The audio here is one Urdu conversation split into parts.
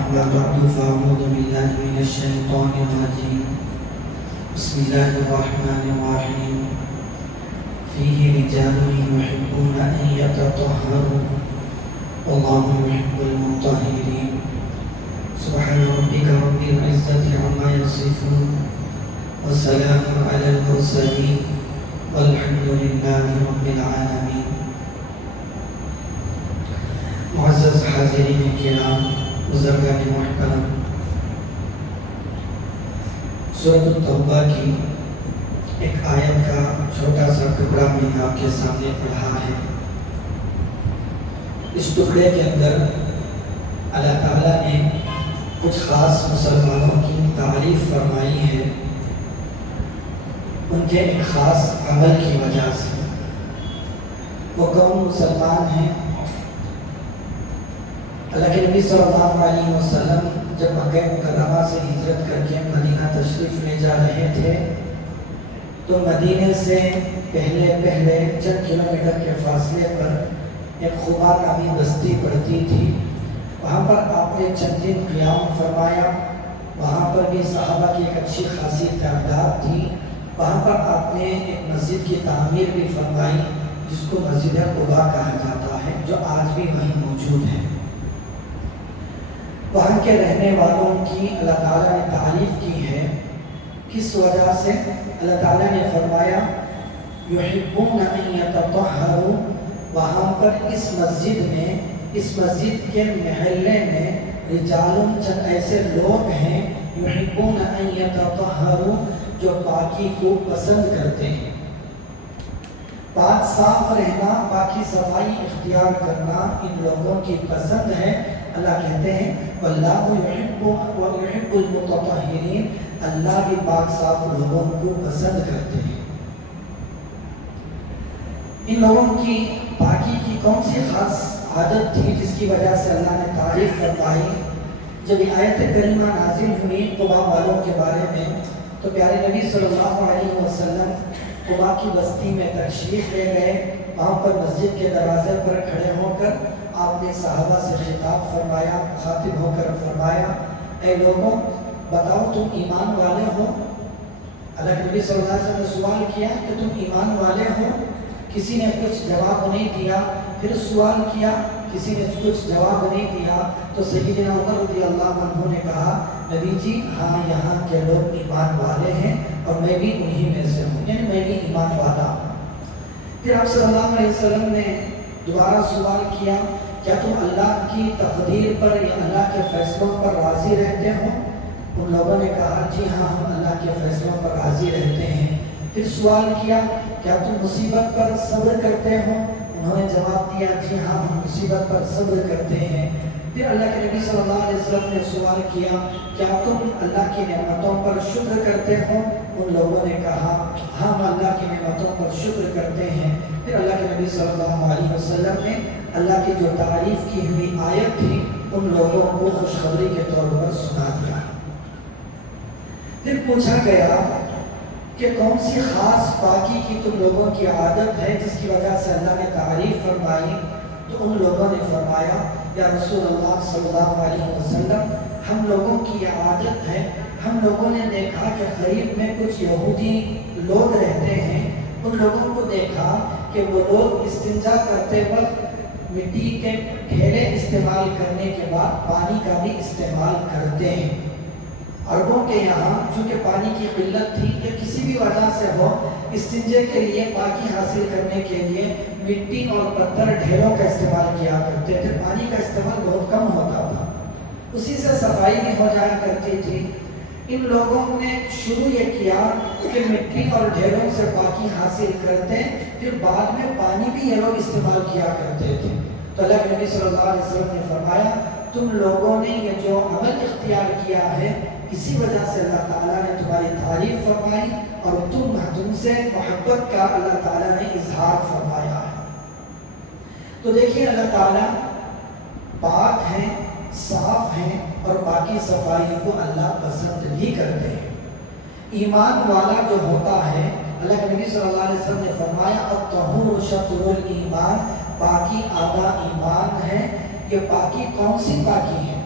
أما بعد فأعوذ بالله من الشيطان الرجيم. بسم الله الرحمن الرحيم. فيه رجال يحبون أن يتطهروا والله يحب المطهرين. سبحان ربك رب العزة عما يصفون وسلام على المرسلين والحمد لله رب العالمين. معزز حاضرین کرام، بزرگان محترم، سورۃ التوبہ کی ایک آیت کا چھوٹا سا ٹکڑا میں نے آپ کے سامنے پڑھا ہے. اس ٹکڑے کے اندر اللہ تعالیٰ نے کچھ خاص مسلمانوں کی تعریف فرمائی ہے ان کے ایک خاص عمل کی وجہ سے. وہ قوم مسلمان ہیں. اللہ کے نبی صلی اللہ علیہ وسلم جب مکہ مکرمہ سے ہجرت کر کے مدینہ تشریف لے جا رہے تھے تو مدینے سے پہلے چند کلومیٹر کے فاصلے پر ایک خبا نامی بستی پڑتی تھی. وہاں پر آپ نے چند دن قیام فرمایا. وہاں پر بھی صحابہ کی ایک اچھی خاصی تعداد تھی. وہاں پر آپ نے ایک مسجد کی تعمیر بھی فرمائی جس کو مسجد قباء کہا جاتا ہے، جو آج بھی وہیں موجود ہے. وہاں کے رہنے والوں کی اللہ تعالیٰ نے تعریف کی ہے. کس وجہ سے؟ اللہ تعالیٰ نے فرمایا یحبون ان یتطہروا. وہاں پر اس مسجد کے محلے میں رجالن، چند ایسے لوگ ہیں، یحبون ان یتطہروا، جو پاکی کو پسند کرتے ہیں. پاک صاف رہنا، پاکی صفائی اختیار کرنا ان لوگوں کی پسند ہے. اللہ کہتے ہیں واللہ یحب المتطہرین، اللہ بھی پاک صاف لوگوں کو پسند کرتے ہیں. ان لوگوں کی پاکی کی کون سی خاص عادت تھی جس کی وجہ سے اللہ نے تعریف فرمائی؟ جب آیت کریمہ نازل ہوئی قباء والوں کے بارے میں تو پیارے نبی صلی اللہ علیہ وسلم قباء کی بستی میں تشریف لے گئے. وہاں پر مسجد کے دروازے پر کھڑے ہو کر آپ نے صحابہ سے خطاب فرمایا، خاطب ہو کر فرمایا اے لوگوں بتاؤ تم ایمان والے ہو؟ اللہ کے نبی صلی اللہ علیہ وسلم نے سوال کیا کہ تم ایمان والے ہو؟ کسی نے کچھ جواب نہیں دیا. پھر سوال کیا، کسی نے کچھ جواب نہیں دیا. تو سیدنا عمر رضی اللہ عنہ نے کہا نبی جی ہاں یہاں کے لوگ ایمان والے ہیں اور میں بھی انہی میں سے ہوں، یعنی میں بھی ایمان والا ہوں. پھر آپ صلی اللہ علیہ وسلم نے دوبارہ سوال کیا کیا تم اللہ کی تقدیر پر یا اللہ کے فیصلوں پر راضی رہتے ہو؟ ان لوگوں نے کہا جی ہاں ہم اللہ کے فیصلوں پر راضی رہتے ہیں. پھر سوال کیا کیا تم مصیبت پر صبر کرتے ہو؟ انہوں نے جواب دیا جی ہاں ہم مصیبت پر صبر کرتے ہیں. پھر اللہ کے نبی صلی اللہ علیہ وسلم نے سوال کیا کیا تم اللہ کی نعمتوں پر شکر کرتے ہو؟ ان لوگوں نے کہا ہاں ہم اللہ کی نعمتوں پر شکر کرتے ہیں. پھر اللہ کے نبی صلی اللہ علیہ وسلم نے اللہ کی جو تعریف کی ہوئی آیت تھی ان لوگوں کو خوشخبری کے طور پر سنا دیا. پھر پوچھا گیا کہ کون سی خاص پاکی کی تم لوگوں کی عادت ہے جس کی وجہ سے اللہ نے تعریف فرمائی؟ تو ان لوگوں نے فرمایا یا رسول اللہ صلی اللہ علیہ وسلم ہم لوگوں کی یہ عادت ہے، ہم لوگوں نے دیکھا کہ قریب میں کچھ یہودی لوگ رہتے ہیں. ان لوگوں کو دیکھا کہ وہ لوگ استنجا کرتے وقت مٹی کے ڈھیلے استعمال کرنے کے بعد پانی کا بھی استعمال کرتے ہیں. عربوں کے یہاں چونکہ پانی کی قلت تھی یا کسی بھی وجہ سے ہو، استنجے کے لیے پاکی حاصل کرنے کے لیے مٹی اور پتھر ڈھیلوں کا استعمال کیا کرتے تھے. پانی کا استعمال بہت کم ہوتا تھا، اسی سے صفائی بھی ہو جایا کرتی تھی. ان لوگوں نے شروع یہ کیا کہ مٹی اور ڈھیلوں سے پاکی حاصل کرتے، پھر بعد میں پانی بھی یہ لوگ استعمال کیا کرتے تھے. تو اللہ کے نبی صلی اللہ علیہ وسلم نے فرمایا تم لوگوں نے یہ جو عمل اختیار کیا ہے اسی وجہ سے اللہ تعالیٰ نے تمہاری تعریف فرمائی اور تم سے محبت کا اللہ تعالیٰ نے اظہار فرمایا ہے. تو دیکھیے اللہ تعالیٰ پاک ہیں، صاف ہیں اور باقی صفائی کو اللہ پسند بھی کرتے ہیں. ایمان والا جو ہوتا ہے، اللہ کے نبی صلی اللہ علیہ وسلم نے فرمایا الطہور شطر الایمان، باقی آدھا ایمان ہے. یہ پاکی کون سی پاکی ہے؟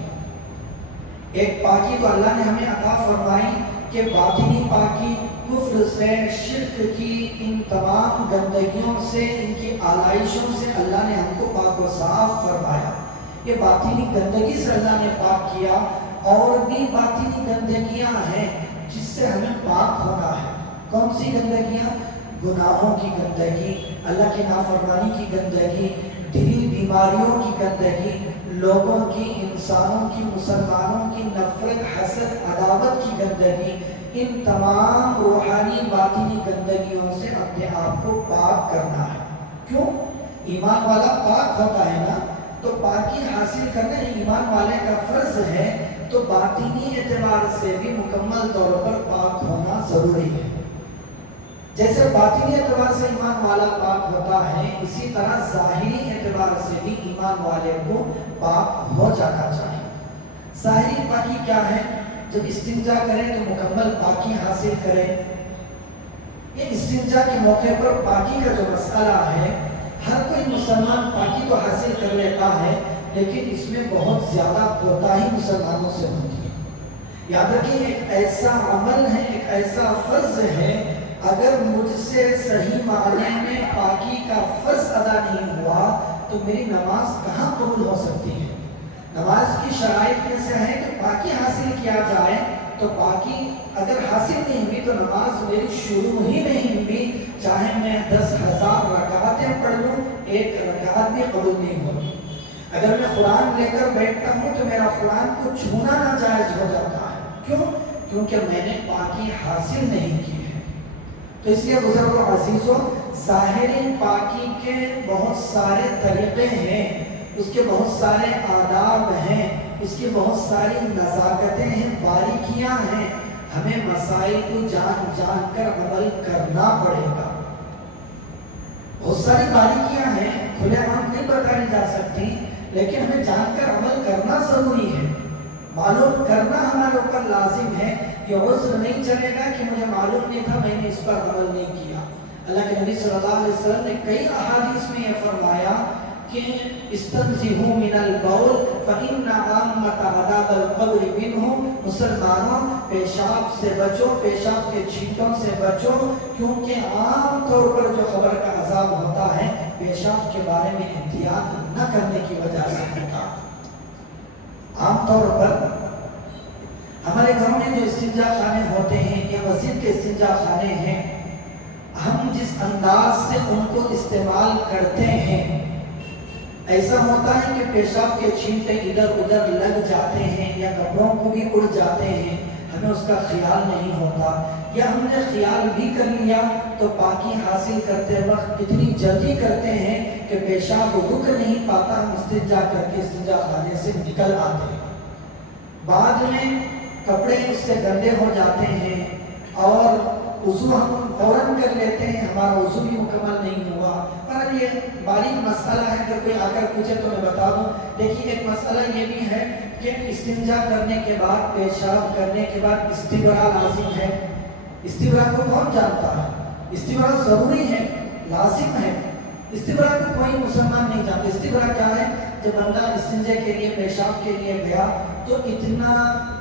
ایک پاکی تو اللہ نے ہمیں عطا فرمائی کہ باطنی پاکی کفر سے، شرک کی، ان تمام گندگیوں سے، ان کی آلائشوں سے اللہ نے ہم کو پاک و صاف فرمایا. یہ باطنی گندگی سے اللہ نے پاک کیا. اور بھی باطنی گندگیاں ہیں جس سے ہمیں پاک ہونا ہے. کون سی گندگیاں؟ گناہوں کی گندگی، اللہ کی نافرمانی کی گندگی، دلی بیماریوں کی گندگی، لوگوں کی، انسانوں کی، مسلمانوں کی نفرت، حسد، عداوت کی گندگی. ان تمام روحانی باطنی گندگیوں سے اپنے آپ کو پاک کرنا ہے. کیوں؟ ایمان والا پاک ہوتا ہے نا، تو پاکی حاصل کرنا ایمان والے کا فرض ہے. تو باطنی اعتبار سے بھی مکمل طور پر پاک ہونا ضروری ہے. جیسے باطنی اعتبار سے ایمان والا پاک ہوتا ہے، اسی طرح ظاہری اعتبار سے بھی ایمان والے کو پاک ہو جانا چاہیے. ظاہری پاکی کیا ہے؟ جب استنجا کریں تو مکمل پاکی حاصل کریں. یہ استنجا کے موقع پر پاکی کا جو مسئلہ ہے، ہر کوئی مسلمان پاکی تو حاصل کر لیتا ہے، لیکن اس میں بہت زیادہ کوتاہی مسلمانوں سے ہوتی ہے. یاد رکھیں، ایک ایسا عمل ہے، ایک ایسا فرض ہے، اگر مجھ سے صحیح معنی میں پاکی کا فرض ادا نہیں ہوا تو میری نماز کہاں قبول ہو سکتی ہے؟ نماز کی شرائط میں سے ہے کہ پاکی حاصل کیا جائے، تو پاکی اگر حاصل نہیں ہوئی تو نماز میری شروع ہی نہیں ہوئی. چاہے میں 10,000 رکعتیں پڑھ لوں، ایک رکعت بھی قبول نہیں ہوگی. اگر میں قرآن لے کر بیٹھتا ہوں تو میرا قرآن کو چھونا ناجائز ہو جاتا ہے. کیوں؟ کیونکہ میں نے پاکی حاصل نہیں کی ہے. تو اس لیے بزرگوں عزیزوں، ظاہری پاکی کے بہت سارے طریقے ہیں، اس کے بہت سارے آداب ہیں، اس کی بہت ساری نزاکتیں ہیں، باریکیاں ہیں. ہمیں مسائل کو جان جان کر عمل کرنا پڑے گا. بہت ساری باریکیاں ہیں، کھلے عام نہیں بتائی جا سکتی، لیکن ہمیں جان کر عمل کرنا ضروری ہے. معلوم کرنا ہمارے اوپر لازم ہے. یہ عذر نہیں چلے گا کہ مجھے معلوم نہیں تھا، میں نے اس پر عمل نہیں کیا. اللہ کے نبی صلی اللہ علیہ وسلم نے کئی احادیث میں یہ فرمایا کہ استنزہوا من البول فإن عامۃ عذاب القبر منہ. مسلمانوں، پیشاب سے بچو، پیشاب کے چھینٹوں سے بچو، کیونکہ عام طور پر جو خبر کا عذاب ہوتا ہے پیشاب کے بارے میں احتیاط نہ کرنے کی وجہ سے ہوتا. عام طور پر ہمارے گھروں میں جو استنجا خانے ہوتے ہیں یا مسجد کے استنجا خانے ہیں، ہم جس انداز سے ان کو استعمال کرتے ہیں، ایسا ہوتا ہے کہ پیشاب کے چھینٹے ادھر ادھر لگ جاتے ہیں یا کپڑوں کو بھی اڑ جاتے ہیں. ہمیں اس کا خیال نہیں ہوتا، یا ہم نے خیال بھی کر لیا تو پاکی حاصل کرتے وقت اتنی جلدی کرتے ہیں کہ پیشاب رک نہیں پاتا، ہم استنجا کر کے استنجا خانے سے نکل آتے ہیں. بعد میں کپڑے اس سے گندے ہو جاتے ہیں اور وضو ہم فوراً کر لیتے ہیں، ہمارا وضو بھی مکمل نہیں ہوا. پر یہ باریک مسئلہ ہے، اگر کوئی آ کر پوچھے تو میں بتا دوں. دیکھیے، ایک مسئلہ یہ بھی ہے کہ استنجا کرنے کے بعد، پیشاب کرنے کے بعد استبرا لازم ہے. استبرا کو کون جانتا ہے؟ استبرا ضروری ہے، لازم ہے. استبرا کو کوئی مسلمان نہیں جانتا. استبرا کیا ہے؟ جب بندہ استنجے کے لیے، پیشاب کے لیے گیا تو اتنا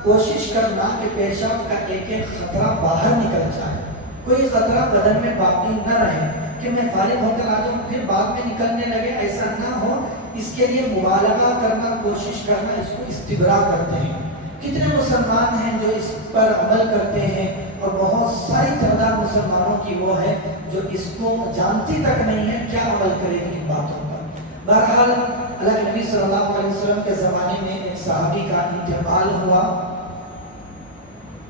کوشش کرنا کہ پیشاب کا ایک ایک خطرہ باہر نکل جائے، کوئی خطرہ بدن میں باقی نہ رہے کہ میں فارغ ہو کر آ جاؤں پھر بعد میں نکلنے لگے، ایسا نہ ہو. اس کے لیے مبالغہ کرنا، کوشش کرنا، اس کو استبرا کرتے ہیں. کتنے مسلمان ہیں جو اس پر عمل کرتے ہیں، اور بہت ساری تعداد مسلمانوں کی وہ ہے جو اس کو جانتی تک نہیں ہے کیا عمل کرے گی ان باتوں پر. بہرحال اللہ کے نبی صلی اللہ علیہ وسلم کے زمانے میں ایک صحابی کا انتقال ہوا.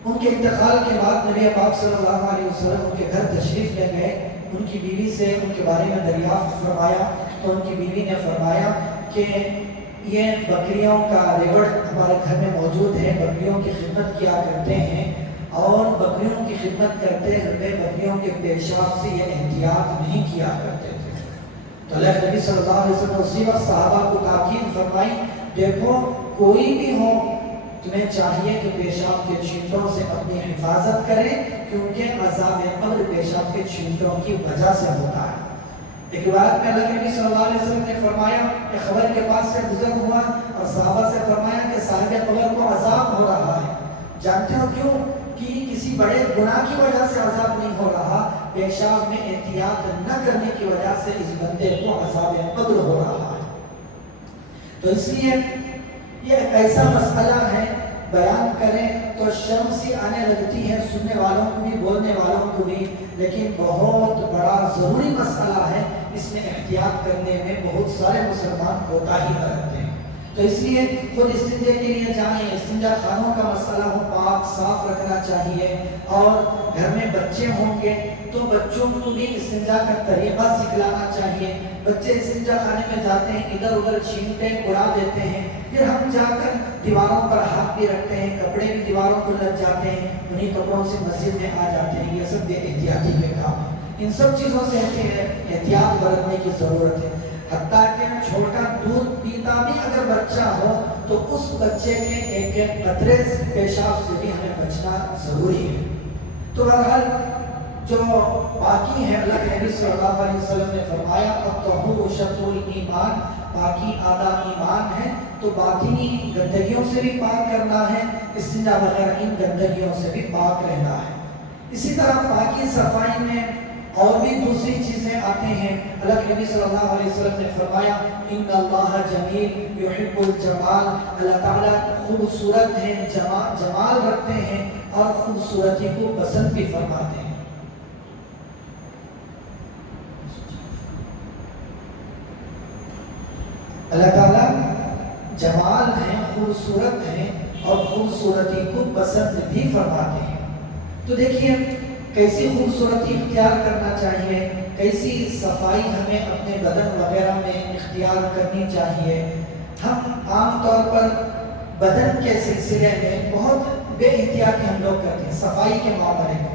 ان کے انتقال کے بعد نبی پاک صلی اللہ علیہ وسلم ان کے گھر تشریف لے گئے. ان کی بیوی سے ان کے بارے میں دریافت فرمایا تو ان کی بیوی نے فرمایا کہ یہ بکریوں کا ریوڑ ہمارے گھر میں موجود ہے، بکریوں کی خدمت کیا کرتے ہیں، اور بکریوں کی خدمت کرتے ہوئے بکریوں کے پیشاب سے یہ احتیاط نہیں کیا کرتے تھے. تو اللہ کے نبی صلی اللہ علیہ وسلم اسی وقت صحابہ کو تاکید فرمائی، دیکھو کوئی بھی ہو، تمہیں چاہیے کہ پیشاب کے چھینٹوں سے اپنی حفاظت کریں، کیونکہ عذاب قبر پیشاب کے چھینٹوں کی وجہ سے ہوتا ہے. ایک روایت میں اللہ کے نبی صلی اللہ علیہ وسلم نے فرمایا کہ قبر کے پاس سے گزر ہوا اور صحابہ سے فرمایا کہ صاحب قبر کو عذاب ہو رہا ہے. جانتے ہو کیوں؟ کہ کسی بڑے گناہ کی وجہ سے عذاب نہیں ہو رہا، پیشاب میں احتیاط نہ کرنے کی وجہ سے اس بندے کو عذاب قبر ہو رہا ہے. تو اس لیے یہ ایک ایسا مسئلہ ہے، بیان کریں تو شرم سی آنے لگتی ہے سننے والوں کو بھی، بولنے والوں کو بھی، لیکن بہت بڑا ضروری مسئلہ ہے. اس میں احتیاط کرنے میں بہت سارے مسلمان کوتاہی برتتے ہیں. تو اس لیے خود استنجے کے لیے جائیں، استنجا خانوں کا مسئلہ ہو پاک صاف رکھنا چاہیے. اور گھر میں بچے ہوں گے تو بچوں کو بھی استنجا کا طریقہ سکھلانا چاہیے. بچے استنجا خانے میں جاتے ہیں، ادھر ادھر چھینٹے اڑا دیتے ہیں، پھر ہم جا کر دیواروں پر ہاتھ بھی رکھتے ہیں، کپڑے بھی دیواروں پر لگ جاتے ہیں، انہیں کپڑوں سے مسجد میں آ جاتے ہیں. یہ سب بے احتیاطی کے کام ہے. ان سب چیزوں سے احتیاط برتنے کی ضرورت ہے. حتیٰ کہ چھوٹا دودھ پیتا بھی اگر بچہ ہو تو اس بچے کے ایک ایک قطرے پیشاب سے بھی ہمیں بچنا ضروری ہے. تو بہرحال جو پاکی ہے، اللہ کے نبی صلی اللہ علیہ وسلم نے فرمایا الطہور شطر الایمان، پاکی آدھا ایمان ہے. تو باطنی گندگیوں سے بھی پاک کرنا ہے، استنجا وغیرہ ان گندگیوں سے بھی پاک رہنا ہے. اسی طرح پاکی صفائی میں اور بھی دوسری چیزیں آتے ہیں. اللہ کے نبی صلی اللہ علیہ وسلم نے فرمایا ان اللہ جمیل یحب الجمال، اللہ تعالیٰ خوبصورت ہیں، جمال رکھتے ہیں اور خوبصورتی کو پسند بھی فرماتے ہیں. اللہ تعالیٰ جمال ہیں، خوبصورت ہیں اور خوبصورتی کو پسند بھی فرماتے ہیں. تو دیکھیے کیسی خوبصورتی اختیار کرنا چاہیے، کیسی صفائی ہمیں اپنے بدن وغیرہ میں اختیار کرنی چاہیے. ہم عام طور پر بدن کے سلسلے میں بہت بے احتیاطی ہم لوگ کرتے ہیں. صفائی کے معاملے میں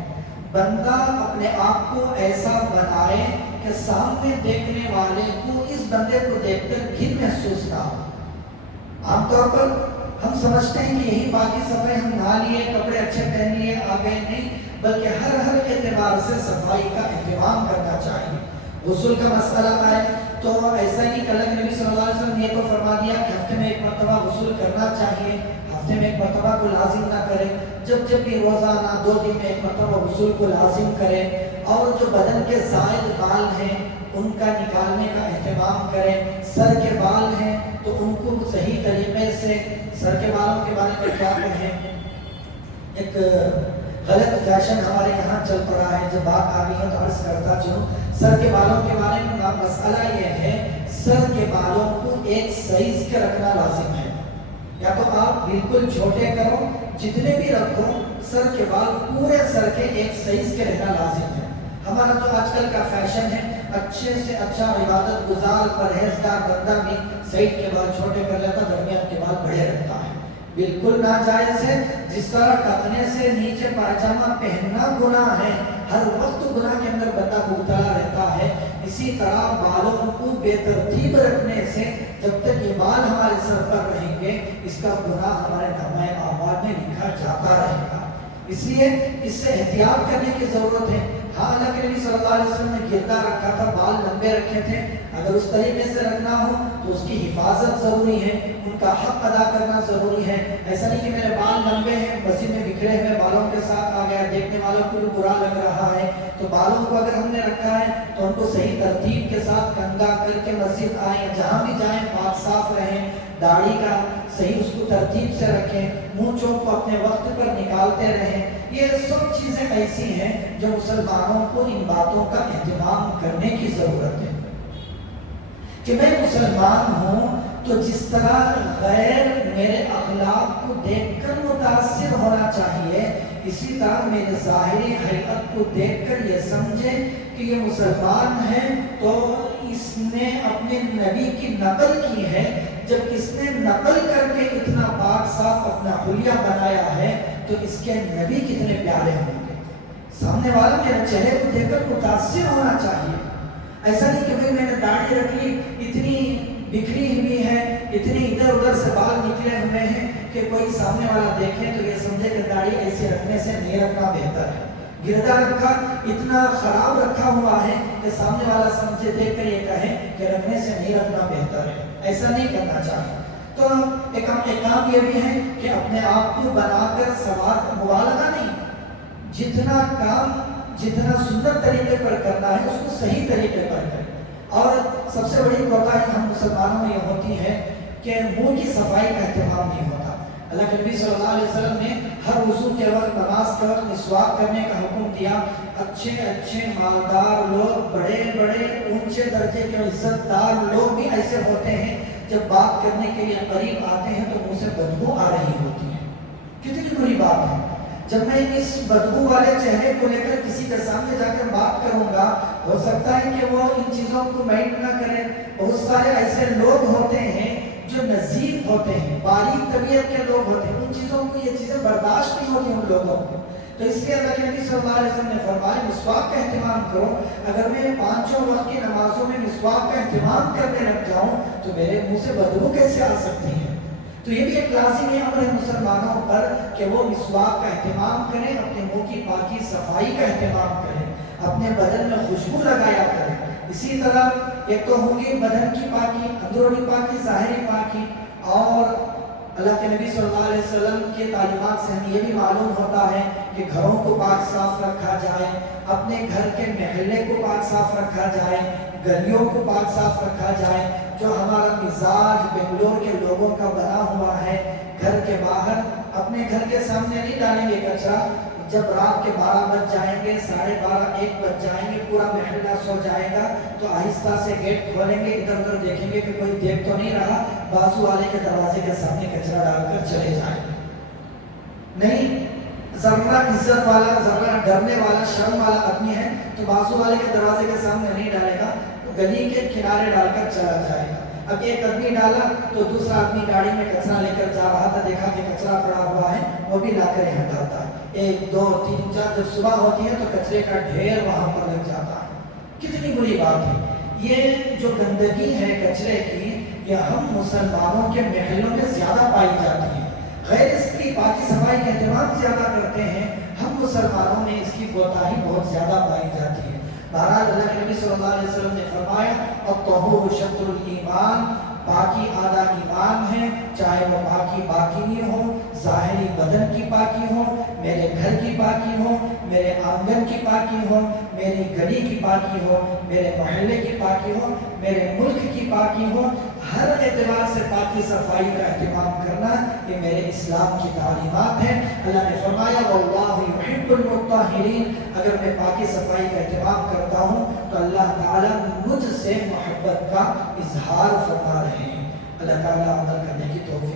بندہ اپنے آپ کو ایسا بنائے کہ سامنے دیکھنے والے کو اس بندے کو دیکھ کر گھن محسوس نہ ہو. عام طور پر ہم سمجھتے ہیں کہ یہی باقی صفائی ہم نہا لیے، کپڑے اچھے پہن لیے، آ گئے، نہیں، بلکہ ہر اعتبار سے صفائی کا اہتمام کرنا چاہیے. غسل کا مسئلہ آئے تو ایسا ہی کہ اللہ کے نبی صلی اللہ علیہ وسلم نے یہ تو فرما دیا کہ ہفتے میں ایک مرتبہ غسل کرنا چاہیے، ہفتے میں ایک مرتبہ کو لازم نہ کرے، جب بھی روزانہ 2 دن میں ایک مرتبہ غسل کو لازم کرے. اور جو بدن کے زائد بال ہیں ان کا نکالنے کا اہتمام کریں. سر کے بال ہیں تو ان کو صحیح طریقے سے، سر کے بالوں کے بارے میں کیا کہیں، ایک غلط فیشن ہمارے یہاں چل پڑا ہے. جب بات آ گئی ہے تو عرض کرتا چلوں. سر کے بالوں کے بارے میں مسئلہ یہ ہے، سر کے بالوں کو ایک سائز کے رکھنا لازم ہے. یا تو آپ بالکل چھوٹے کرو، جتنے بھی رکھو، سر کے بال پورے سر کے ایک سائز کے رہنا لازم ہے. ہمارا جو آج کل کا فیشن ہے، اچھے سے اچھا عبادت گزار پرہیزگار بندہ بھی سائڈ کے بال چھوٹے کر لیتا، درمیان کے بال بڑے رکھتا ہے. بالکل ناجائز ہے. جس طرح ٹکنے سے نیچے پاجامہ پہننا گناہ ہے، ہر وقت گناہ کے اندر بندہ مبتلا رہتا ہے، اسی طرح بالوں کو بے ترتیب رکھنے سے جب تک یہ بال ہمارے سر پر رہیں گے اس کا گناہ ہمارے نامہ اعمال میں لکھا جاتا رہے گا. اس لیے اس سے احتیاط کرنے کی ضرورت ہے. ہاں اللہ کے نبی صلی اللہ علیہ وسلم نے گردا رکھا تھا، بال لمبے رکھے تھے. اگر اس طریقے سے رکھنا ہو تو اس کی حفاظت ضروری ہے، ان کا حق ادا کرنا ضروری ہے. ایسا نہیں کہ میرے بال لمبے ہیں، مسجد میں بکھرے ہوئے بالوں کے ساتھ آ گیا، دیکھنے والوں کو بھی برا لگ رہا ہے. تو بالوں کو اگر ہم نے رکھا ہے تو ان کو صحیح ترتیب کے ساتھ کنگا کر کے مسجد آئیں، جہاں بھی جائیں پاک صاف رہیں. داڑھی کا صحیح اس کو ترتیب سے رکھیں، مونچھوں کو اپنے وقت پر نکالتے رہیں. یہ سب چیزیں ایسی ہیں جو مسلمانوں کو ان باتوں کا اہتمام کرنے کی ضرورت ہے. کہ میں مسلمان ہوں تو جس طرح غیر میرے اخلاق کو دیکھ کر متاثر ہونا چاہیے، اسی طرح میرے ظاہری حقیقت کو دیکھ کر یہ سمجھے کہ یہ مسلمان ہے تو اس نے اپنے نبی کی نقل کی ہے. جب اس نے نقل کر کے اتنا پاک صاف اپنا حلیہ بنایا ہے تو اس کے نبی کتنے پیارے ہوں گے. سامنے والا میرے چہرے کو دیکھ کر متاثر ہونا چاہیے. ایسا نہیں کہ بھئی میں نے داڑھی رکھی، اتنی بکھری ہوئی ہے، اتنی ادھر ادھر سے بال نکلے ہوئے ہیں کہ کوئی سامنے والا دیکھے تو یہ سمجھے کہ داڑھی ایسے رکھنے سے نہیں رکھنا بہتر ہے. گردا رکھا اتنا خراب رکھا ہوا ہے کہ سامنے والا سمجھے دیکھ کر یہ کہے کہ رکھنے سے نہیں رکھنا بہتر ہے، ایسا نہیں کرنا چاہیے۔ تو ایک کام یہ بھی ہے کہ اپنے آپ کو بنا کر سوار مبالغہ نہیں، جتنا کام جتنا سندر طریقے پر کرنا ہے اس کو صحیح طریقے پر کریں۔ اور سب سے بڑی کوتاہی ہم مسلمانوں میں یہ ہوتی ہے کہ منہ کی صفائی کا اہتمام نہیں ہوتا۔ اللہ کے نبی صلی اللہ علیہ وسلم نے ہر وضو کے وقت، نماز کے وقت مسواک کرنے کا حکم دیا۔ اچھے اچھے مالدار لوگ، بڑے بڑے اونچے درجے کے عزت دار لوگ بھی ایسے ہوتے ہیں جب بات کرنے کے لیے قریب آتے ہیں تو منہ سے بدبو آ رہی ہوتی ہے۔ کتنی بری بات ہے، جب میں اس بدبو والے چہرے کو لے کر کسی کے سامنے جا کر بات کروں گا، ہو سکتا ہے کہ وہ ان چیزوں کو مائنڈ نہ کریں۔ بہت سارے ایسے لوگ ہوتے ہیں جو نظیف ہوتے ہیں، باریک طبیعت کے لوگ ہوتے ہیں، ان چیزوں کو یہ چیزیں برداشت نہیں ہوتی ان لوگوں کو۔ تو اس لیے اللہ کے نبی صلی اللہ علیہ وسلم نے فرمایا مسواک کا اہتمام کرو۔ اگر میں پانچوں وقت کی نمازوں میں مسواک کا اہتمام کرنے لگ جاؤں تو میرے منہ سے بدبو کیسے آ سکتی ہے؟ تو یہ بھی ایک لازمی امر ہے مسلمانوں پر کہ وہ مسواک کا اہتمام کریں، اپنے منہ کی پاکی صفائی کا اہتمام کریں، اپنے بدن میں خوشبو لگایا کریں۔ اسی طرح ایک تو ہوگی بدن کی پاکی، اندرونی پاکی، ظاہری پاکی، اور اللہ کے نبی صلی اللہ علیہ وسلم کے تعلیمات سے ہمیں یہ بھی معلوم ہوتا ہے کہ گھروں کو پاک صاف رکھا جائے، اپنے گھر کے محلے کو پاک صاف رکھا جائے، گلیوں کو پاک صاف رکھا جائے۔ جو ہمارا مزاج بنگلور کے لوگوں کا بنا ہوا ہے، گھر کے باہر اپنے گھر کے سامنے نہیں ڈالیں گے کچرا، جب رات کے 12 بج جائیں گے، 12:30 1 بج جائیں گے، پورا محلہ سو جائے گا تو آہستہ سے گیٹ کھولیں گے، ادھر ادھر دیکھیں گے کہ کوئی دیکھ تو نہیں رہا، بازو والے کے دروازے کے سامنے کچرا ڈال کر چلے جائیں گے۔ نہیں، ذرا عزت والا، ذرا ڈرنے والا، شرم والا آدمی ہے تو بازو والے کے دروازے کے سامنے نہیں ڈالے گا، گلی کے کنارے ڈال کر چلا جائے گا۔ اب ایک آدمی ڈالا تو دوسرا آدمی گاڑی میں کچرا لے کر جا رہا تھا، دیکھا کہ کچرا پڑا ہوا ہے، وہ بھی لا کر یہاں ڈالتا ہے۔ 1 2 3 4 جب صبح ہوتی ہے تو کچرے کا ڈھیر وہاں پر لگ جاتا ہے۔ کتنی بری بات ہے۔ یہ جو گندگی ہے کچرے کی، یہ ہم مسلمانوں کے محلوں میں زیادہ پائی جاتی ہے۔ غیر اس کی پاکی صفائی کا اہتمام زیادہ کرتے ہیں، ہم مسلمانوں میں اس کی کوتاہی بہت زیادہ پائی جاتی ہے۔ بہرحال اللہ کے نبی صلی اللہ علیہ وسلم نے فرمایا الطہور شطر الایمان، پاکی آدھا ایمان ہے، چاہے وہ پاکی باطنی ہو، ظاہری بدن کی پاکی ہو، میرے گھر کی پاکی ہو، میرے آنگن کی پاکی ہو، میری گلی کی پاکی ہو، میرے محلے کی پاکی ہو، میرے ملک کی پاکی ہو۔ ہر اعتبار سے پاکی صفائی کا اہتمام کرنا یہ میرے اسلام کی تعلیمات ہیں۔ اللہ نے فرمایا واللہ یحب المطہرین، اگر میں پاکی صفائی کا اہتمام کرتا ہوں تو اللہ تعالیٰ مجھ سے محبت کا اظہار فرما رہے ہیں۔ اللہ تعالیٰ عمل کرنے کی توفیق